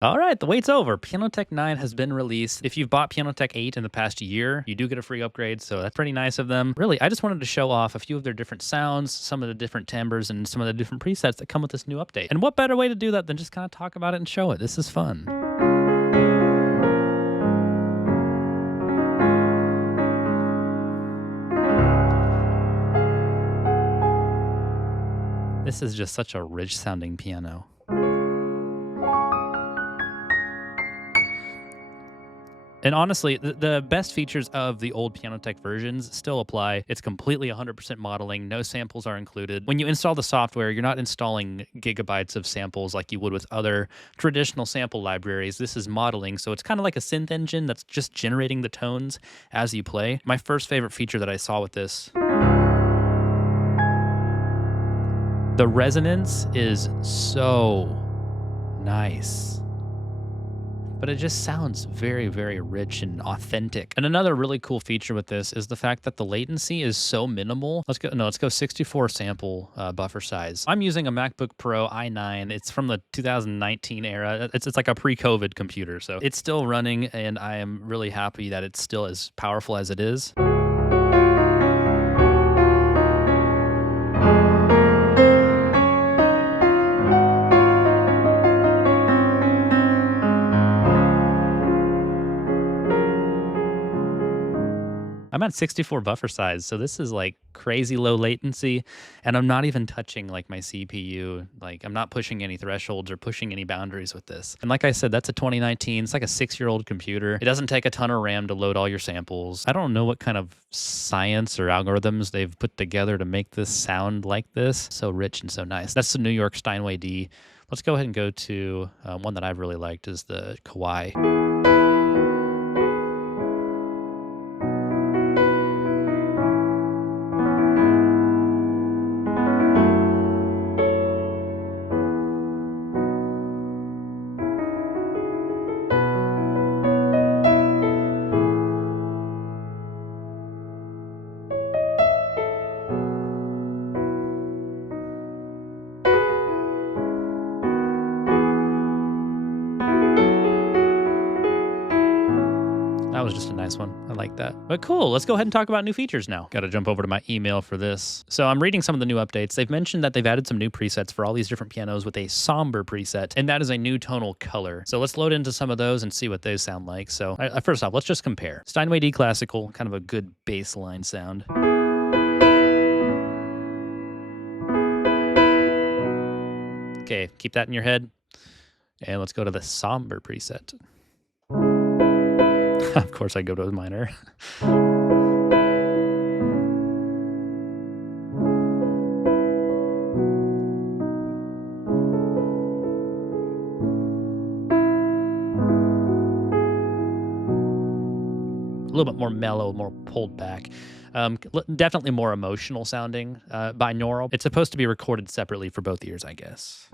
All right, the wait's over. Pianoteq 9 has been released. If you've bought Pianoteq 8 in the past year, you do get a free upgrade, so that's pretty nice of them. Really, I just wanted to show off a few of their different sounds, some of the different timbres, and some of the different presets that come with this new update. And what better way to do that than just kind of talk about it and show it? This is fun. This is just such a rich sounding piano. And honestly, the best features of the old Pianoteq versions still apply. It's completely 100% modeling. No samples are included. When you install the software, you're not installing gigabytes of samples like you would with other traditional sample libraries. This is modeling, so it's kind of like a synth engine that's just generating the tones as you play. My first favorite feature that I saw with this, the resonance is so nice. But it just sounds very, very rich and authentic. And another really cool feature with this is the fact that the latency is so minimal. Let's go 64 sample buffer size. I'm using a MacBook Pro i9. It's from the 2019 era. It's like a pre-COVID computer, so it's still running, and I am really happy that it's still as powerful as it is. I'm at 64 buffer size, so this is like crazy low latency, and I'm not even touching like my CPU. Like I'm not pushing any thresholds or pushing any boundaries with this. And like I said, that's a 2019. It's like a 6-year-old computer. It doesn't take a ton of RAM to load all your samples. I don't know what kind of science or algorithms they've put together to make this sound like this. So rich and so nice. That's the New York Steinway D. Let's go ahead and go to one that I've really liked is the Kauai. That was just a nice one. I like that. But cool, let's go ahead and talk about new features now. Got to jump over to my email for this. So I'm reading some of the new updates. They've mentioned that they've added some new presets for all these different pianos with a somber preset, and that is a new tonal color. So let's load into some of those and see what those sound like. So first off, let's just compare. Steinway D Classical, kind of a good baseline sound. Okay, keep that in your head. And let's go to the somber preset. Of course, I go to a minor. A little bit more mellow, more pulled back. Definitely more emotional sounding binaural. It's supposed to be recorded separately for both ears, I guess.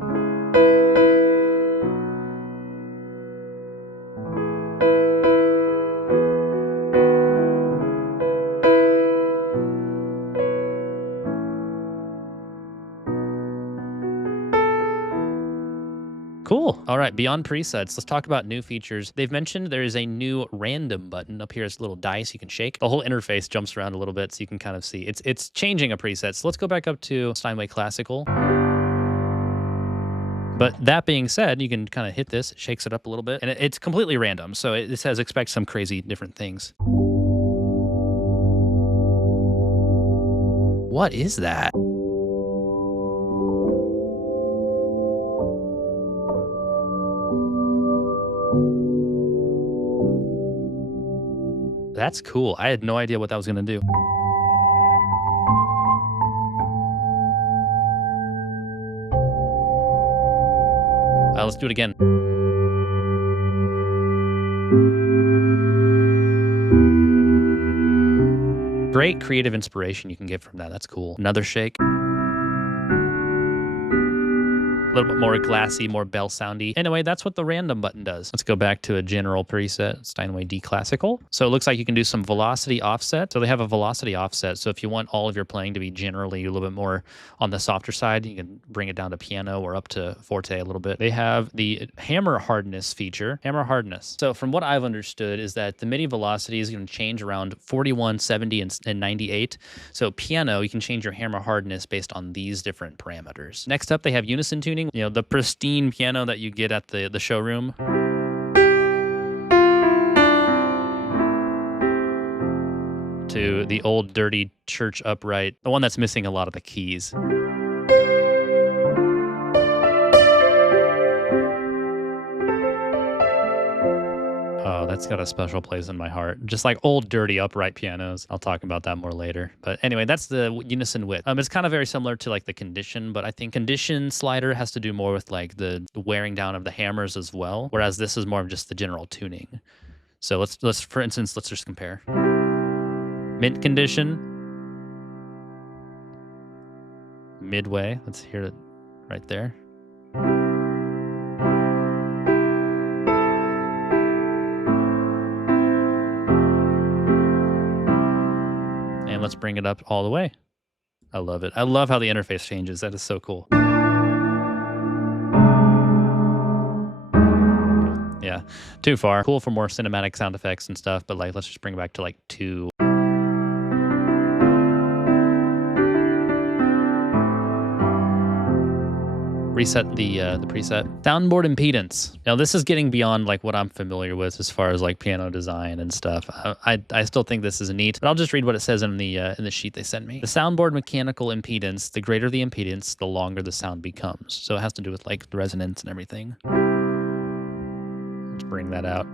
Cool. All right, beyond presets, let's talk about new features. They've mentioned there is a new random button up here. It's a little dice you can shake. The whole interface jumps around a little bit so you can kind of see. It's changing a preset. So let's go back up to Steinway Classical. But that being said, you can kind of hit this. It shakes it up a little bit. And it's completely random. So it says expect some crazy different things. What is that? That's cool. I had no idea what that was going to do. Let's do it again. Great creative inspiration you can get from that. That's cool. Another shake. A little bit more glassy, more bell soundy. Anyway, that's what the random button does. Let's go back to a general preset, Steinway D classical. So it looks like you can do some velocity offset. So they have a velocity offset. So if you want all of your playing to be generally a little bit more on the softer side, you can bring it down to piano or up to forte a little bit. They have the hammer hardness feature, hammer hardness. So from what I've understood is that the MIDI velocity is going to change around 41, 70, and 98. So piano, you can change your hammer hardness based on these different parameters. Next up, they have unison tuning. You know, the pristine piano that you get at the showroom. To the old dirty church upright, the one that's missing a lot of the keys. Oh, that's got a special place in my heart. Just like old, dirty, upright pianos. I'll talk about that more later. But anyway, that's the unison width. It's kind of very similar to like the condition, but I think condition slider has to do more with like the wearing down of the hammers as well, whereas this is more of just the general tuning. So let's for instance, let's just compare. Mint condition. Midway. Let's hear it right there. And let's bring it up all the way. I love it. I love how the interface changes. That is so cool. Yeah, too far. Cool for more cinematic sound effects and stuff, but like let's just bring it back to like 2. Reset the preset. Soundboard impedance. Now this is getting beyond like what I'm familiar with as far as like piano design and stuff. I still think this is neat, but I'll just read what it says in the sheet they sent me. The soundboard mechanical impedance, the greater the impedance, the longer the sound becomes. So it has to do with like the resonance and everything. Let's bring that out.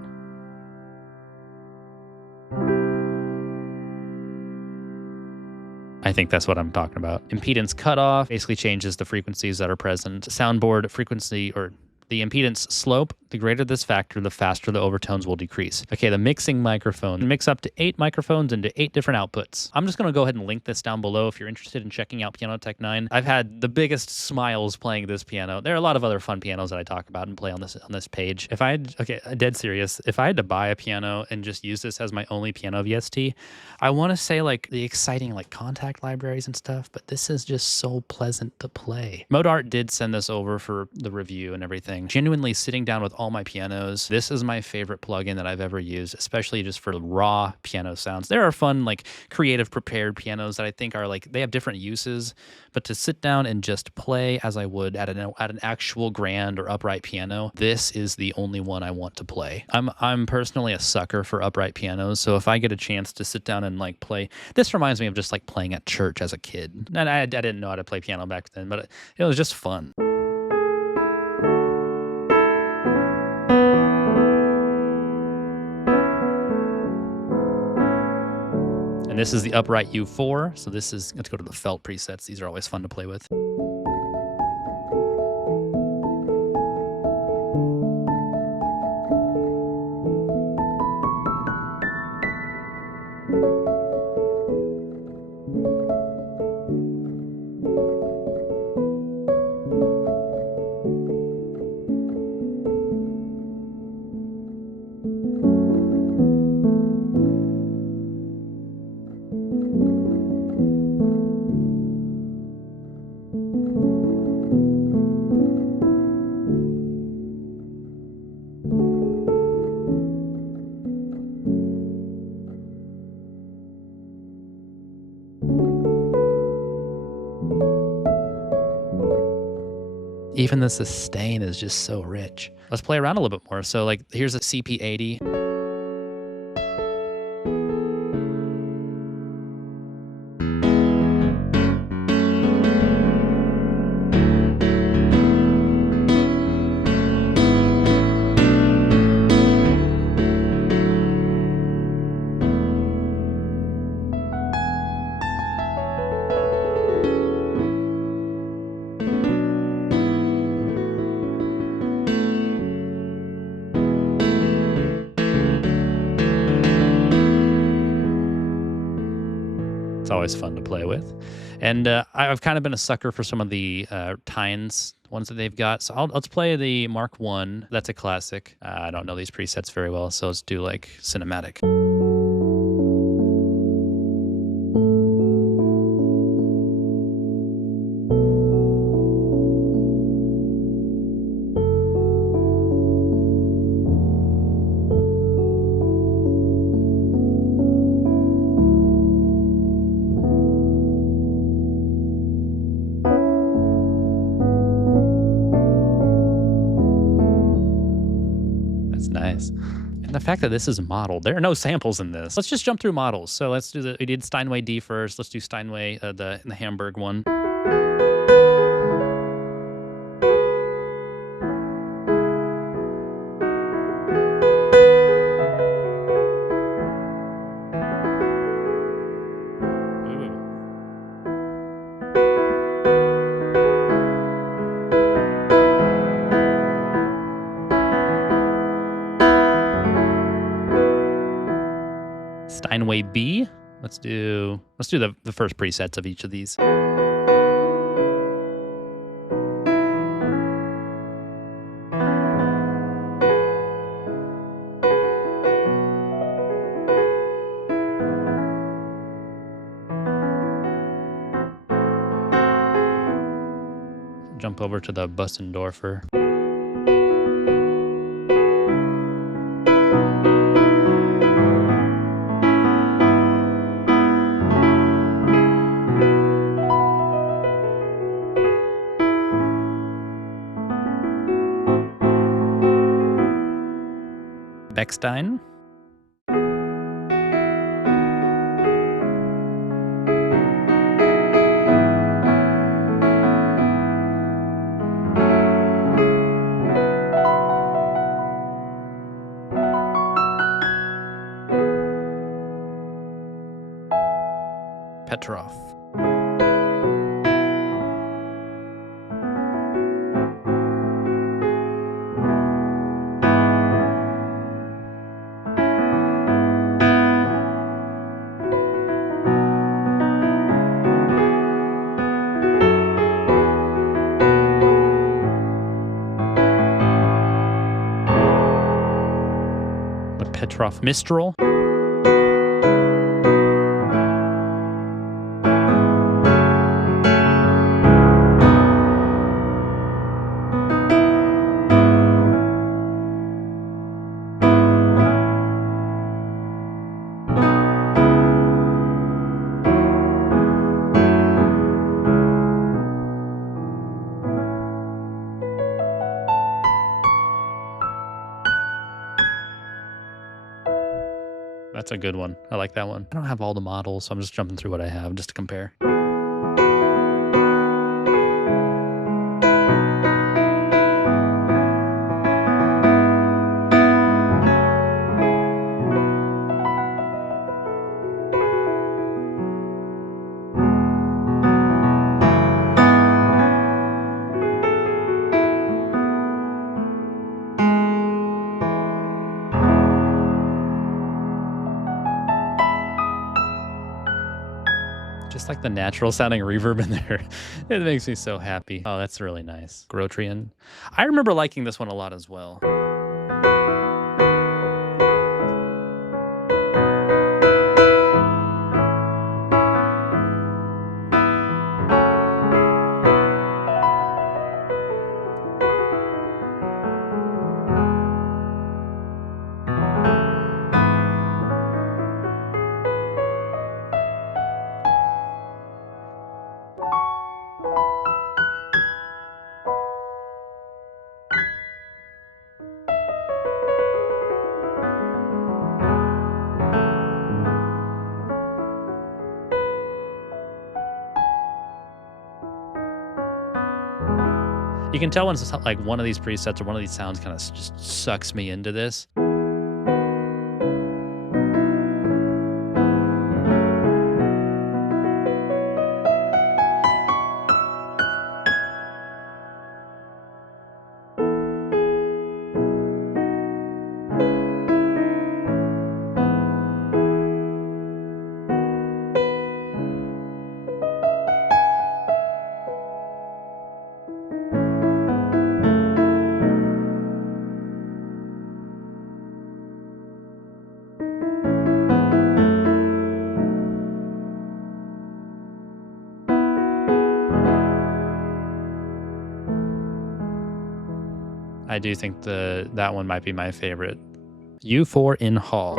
I think that's what I'm talking about. Impedance cutoff basically changes the frequencies that are present. Soundboard frequency, or the impedance slope, the greater this factor, the faster the overtones will decrease. Okay, the mixing microphone. Mix up to 8 microphones into 8 different outputs. I'm just going to go ahead and link this down below if you're interested in checking out Pianoteq 9. I've had the biggest smiles playing this piano. There are a lot of other fun pianos that I talk about and play on this page. If I had, okay, dead serious, if I had to buy a piano and just use this as my only piano VST, I want to say like the exciting like contact libraries and stuff, but this is just so pleasant to play. Modartt did send this over for the review and everything. Genuinely sitting down with all my pianos, this is my favorite plugin that I've ever used, especially just for raw piano sounds. There are fun, like creative prepared pianos that I think are like, they have different uses, but to sit down and just play as I would at an actual grand or upright piano, this is the only one I want to play. I'm personally a sucker for upright pianos, so if I get a chance to sit down and like play, this reminds me of just like playing at church as a kid. And I didn't know how to play piano back then, but it was just fun. And this is the upright U4. So this is, let's go to the felt presets. These are always fun to play with. Even the sustain is just so rich. Let's play around a little bit more. So like here's a CP80. It's always fun to play with. And I've kind of been a sucker for some of the tines ones that they've got. So let's play the Mark I. That's a classic. I don't know these presets very well, so let's do like cinematic. Nice. And the fact that this is modeled, there are no samples in this. Let's just jump through models. So let's do we did Steinway D first. Let's do Steinway, the Hamburg one. Steinway B. Let's do the first presets of each of these. Jump over to the Bussendorfer. Bechstein. Petrov. The Petrov Mistral. That's a good one. I like that one. I don't have all the models, so I'm just jumping through what I have just to compare. Just like the natural sounding reverb in there. It makes me so happy. Oh, that's really nice. Grotrian. I remember liking this one a lot as well. You can tell when it's like one of these presets or one of these sounds kind of just sucks me into this. I do think that one might be my favorite. U4 in Hall.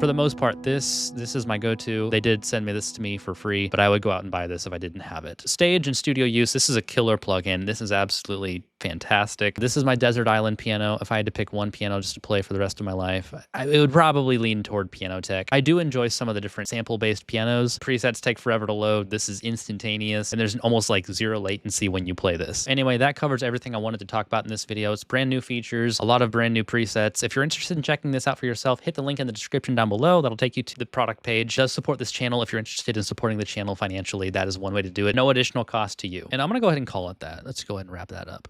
For the most part, this is my go-to. They did send me this to me for free, but I would go out and buy this if I didn't have it. Stage and studio use, this is a killer plugin. This is absolutely fantastic. This is my desert island piano. If I had to pick one piano just to play for the rest of my life, it would probably lean toward Pianoteq. I do enjoy some of the different sample-based pianos. Presets take forever to load. This is instantaneous, and there's almost like zero latency when you play this. Anyway, that covers everything I wanted to talk about in this video. It's brand new features, a lot of brand new presets. If you're interested in checking this out for yourself, hit the link in the description down below. That'll take you to the product page. It does support this channel. If you're interested in supporting the channel financially, that is one way to do it. No additional cost to you. And I'm going to go ahead and call it that. Let's go ahead and wrap that up.